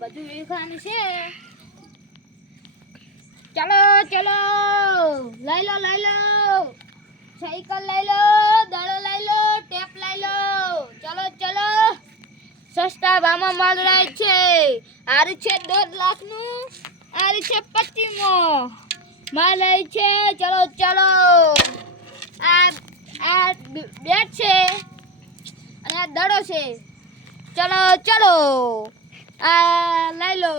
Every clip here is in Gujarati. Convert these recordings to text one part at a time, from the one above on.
બધું વેખાનું છે. ચલો ચલો લઈ લો સાયકલ લઈ લો, દડો લઈ લો, ટેપ લઈ લો. ચલો ચલો સસ્તા ભાવમાં માલ રહે છે. આરું છે 1.5 લાખનું, આરું છે 25 માલ રહે છે. ચલો ચલો આ બેટ છે અને આ દડો છે. ચલો ચલો આ લઈ લો.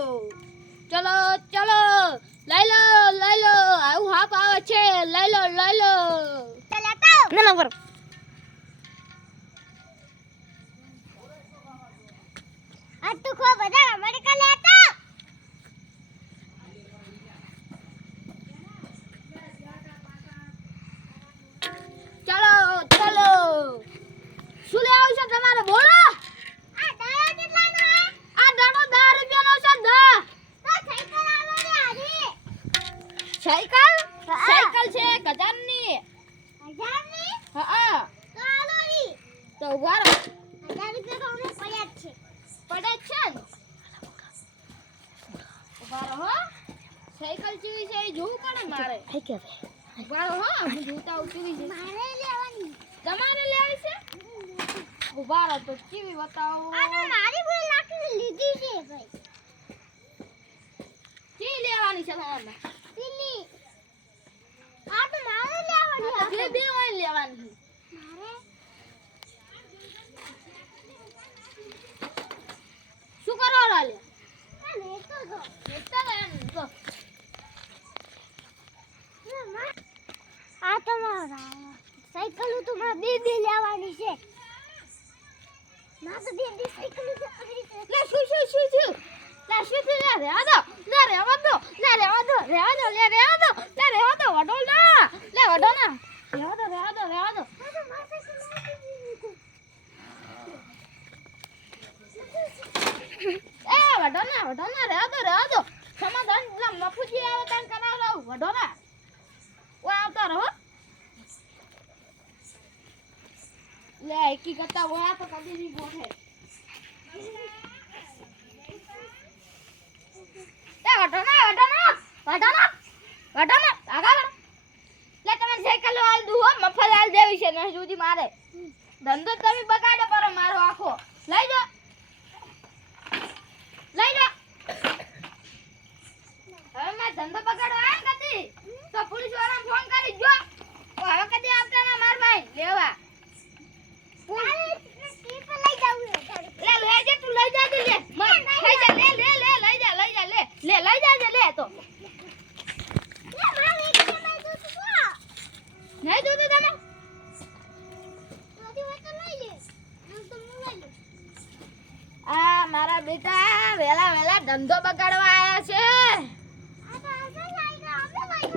ચલો ચલો લઈ લો આવું હાપ આવે છે. લઈ લો ના પર આ તો ખો બધા અમારે કા લેતા. ચલો ચલો શું લેવું છે તમારે બોલો. આ દાડા કેટલાનો હે? આ દડો 10 રૂપિયાનો છે. 10 તો સાયકલ આલો ને આજી. સાયકલ છે 1000ની. 1000ની? હા તો આલો ઈ. તો ઉભા રહો. 1000 રૂપિયા તો અમને પડ્યા જ છે. પડે છે ને ઉભા રહો. સાયકલ ચીવી છે એ જોવું પડે મારે. ઉભા રહો હું જોતા હું ચીવી છે. મારે લેવાની. તમારે લેવી છે? ઉભા રહો તો ચીવી બતાવો. આ તો મારી બોલ લાકડી લીધી છે ભાઈ. ચી લેવાની છે તમારે? પીલી. આ તો મારે લેવાની. આ તો બે હોય લેવાની છે. મારે શું કરો લે? આ લેતો તો. એટલા ગયા ને તો આ તો મારા સાયકલ તો મારે બે લેવાની છે. ના તો બે સાયકલ તો પડી છે. લે શું લે શું લે રેવા દો વડો ના રેવા દો આ તો મારે સાયકલ નથી. એ વડો ના રેવા દો સમાધાન લા મફુજી આવે તાન કરાવ વડો ના ઓ આવતા રહો. લે એકી કરતા ઓયા તો કદી ની ગોઠે. એ વડો ના આગળ લે તમે સાયકલ હાલ દુહો મફત હાલ દેવી છે ને સુધી મારે ધંધો તમે બગાડે પર મારો આખો લઈ જા હવે માર ધંધો બગાડો આવે કદી તો પોલીસ વાળાને ફોન કરી જો હવે કદી આવતા ના માર ભાઈ લેવા સ્કીપ લઈ જાવ લે લેજે તું લઈ જાજે લે લઈ જા લે લઈ જાજે લે તો મારે એક લઈ દો તો નહીં જોતું તમે તો લઈ લે. હું તો લઈ લે. આ મારા બેટા વેલા ધંધો બગાડવા આયા છે. આ તો આસા લાઈ આપણે લઈ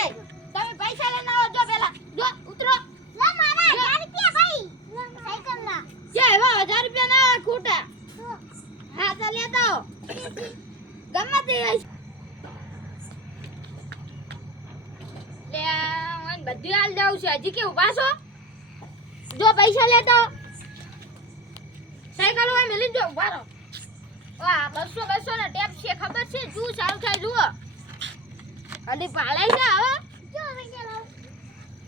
એ તમે પૈસા લઈને આવો જો પેલા જો ઉતરો લે મારા 1000 રૂપિયા ભાઈ. લે સાયકલ ના. જે એવા 1000 રૂપિયા ના ખોટા તો હા તો લેતા આવો ગમે તે લે મને બધું હાલ જાવ છે હજી કેવું પાછો જો પૈસા લેતા સાયકલ હોય મેલી જો ઉભા વાહ 200 ને ટેપ છે ખબર છે જુ સારું થાય જુઓ અડી પાળે છે હવે જો પૈસા લાવ.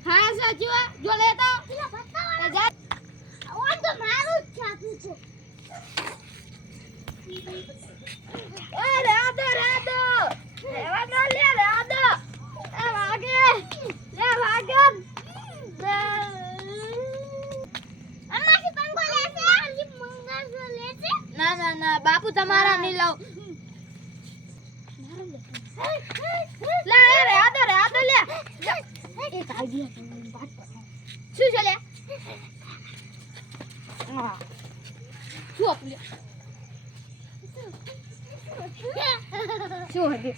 હા સાચી વાત જો લેતા પેલા ભત્તાવાળા જા ઓન તો મારું જ છાપું છું. અરે આદો રેવા દો લે આદો એ વાગે અમારી પંગો લેશે. આલી મંગાસો લેશે. ના બાપુ તમારા નહીં લાવ લે રે આદો લે એક આઈડિયા શું છે લે હા શું આપલે શું હે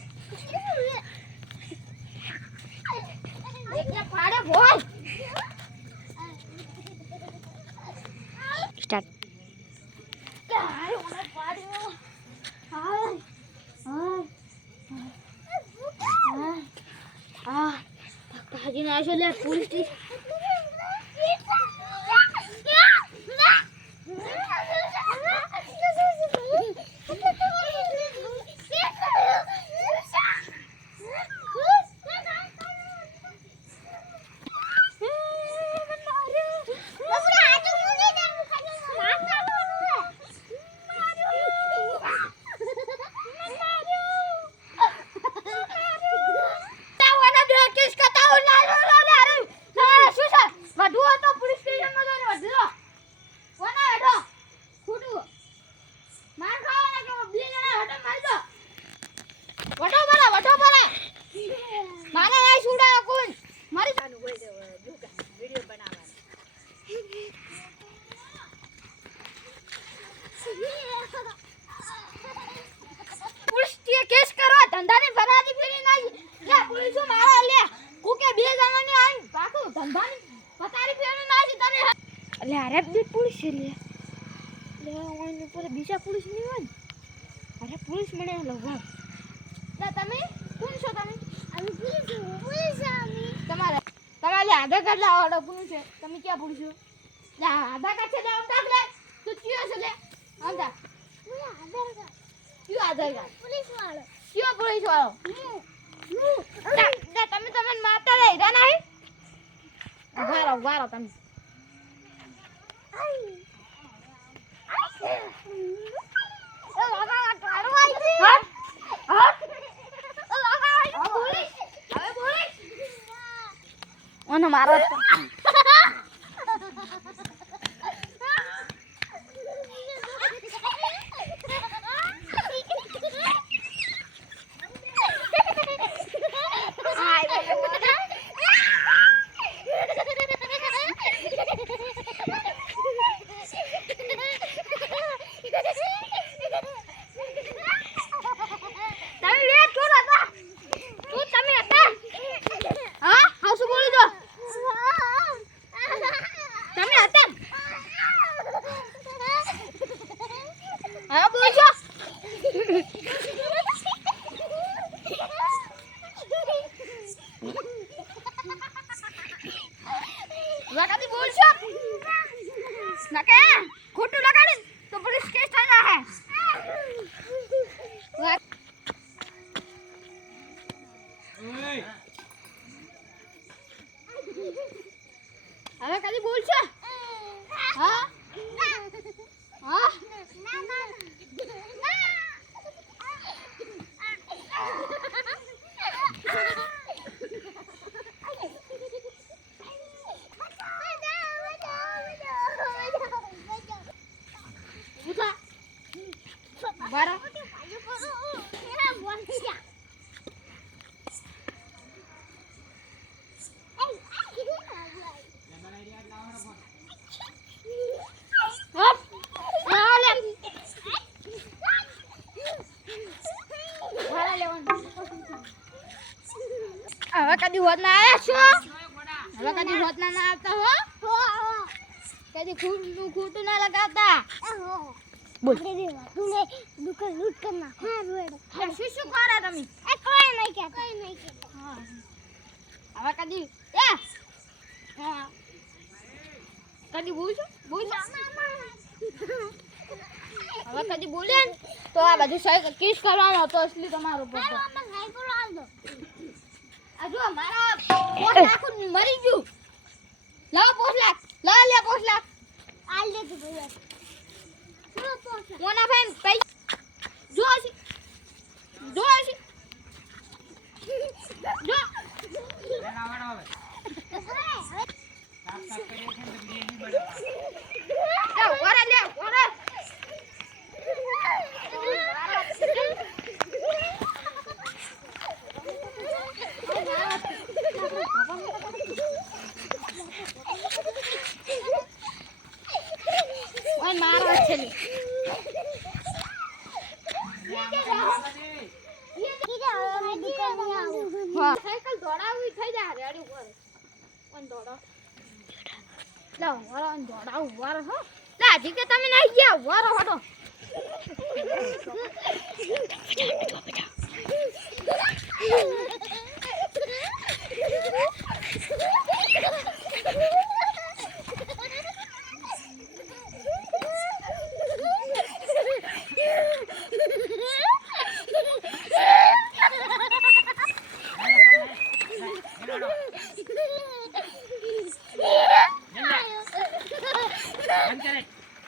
એકને પાડે બોલ સ્ટાર્ટ કાય ઓને પાડ્યો હાય ભાગીને આવ્યો લે પોલીસ સ્ટેશન પોલીસ કેસ કરવા ધંધાની ફરિયાદી ફેરી નાખી લે પોલીસ મારા લે કુકે બે જણાને આઈ પાકું ધંધાની પતારી ફેરી નાખી તને એટલે અરે બે પોલીસ છે લે ઓન ઉપર બીજા પોલીસ ની હોય અરે પોલીસ મને લગવા લે તમે કોણ છો તમે અમે પોલીસ આમી તમારે આધાર કાર્ડ લાવો પોલીસ છે તમે ક્યાં પોલીસ છો લે આધાર કાર્ડ છે લે ઉતાર લે તું ક્યાં છે લે આંધા ક્યાં આધાર કાર્ડ પોલીસ વાળો ક્યાં પોલીસ વાળો તમે તમને મારતા રહી રહ્યા નહીં વારો તમે ઓને મારો હા બોલજો લગાડી બોલજો નકે ખોટું લગાડી તો પોલીસ કેસ થઈ જાય હવે કદી બોલજો હા હા Bara. Hop. Nalan. Bara lewan. હવે કદી હોત ના આયા છો હવે કદી હોત ના આવતા હો કદી ખોટું ના લગાવતા બોલ તુને દુકાન લૂટ કર નાખ હા રોડ શું કરો તમે એ કોઈ નહીં કે હા હવે કદી એ હા કદી બોલજો હવે કદી બોલે ને તો આ બધું સહી કિસ કરવાનો હતો અસલી તમારો પર આ જો મારા 5 લાખ મરી ગયું લાવ 5 લાખ લે 5 લાખ આલ દે તું ભાઈ મોના ફેન પૈ જો છે જો લાવવાનો હવે સાફ કરીએ છે ને બિરયાની બને લે ઓરા ઓય મારો છે લે હા સાયકલ દોડાવી થઈ જાય રેડી ઉપર ઓન દોડો લાવ વારો ઓન દોડાવ વારો હો લા જી કે તમે નહીં ગયા વારો હટો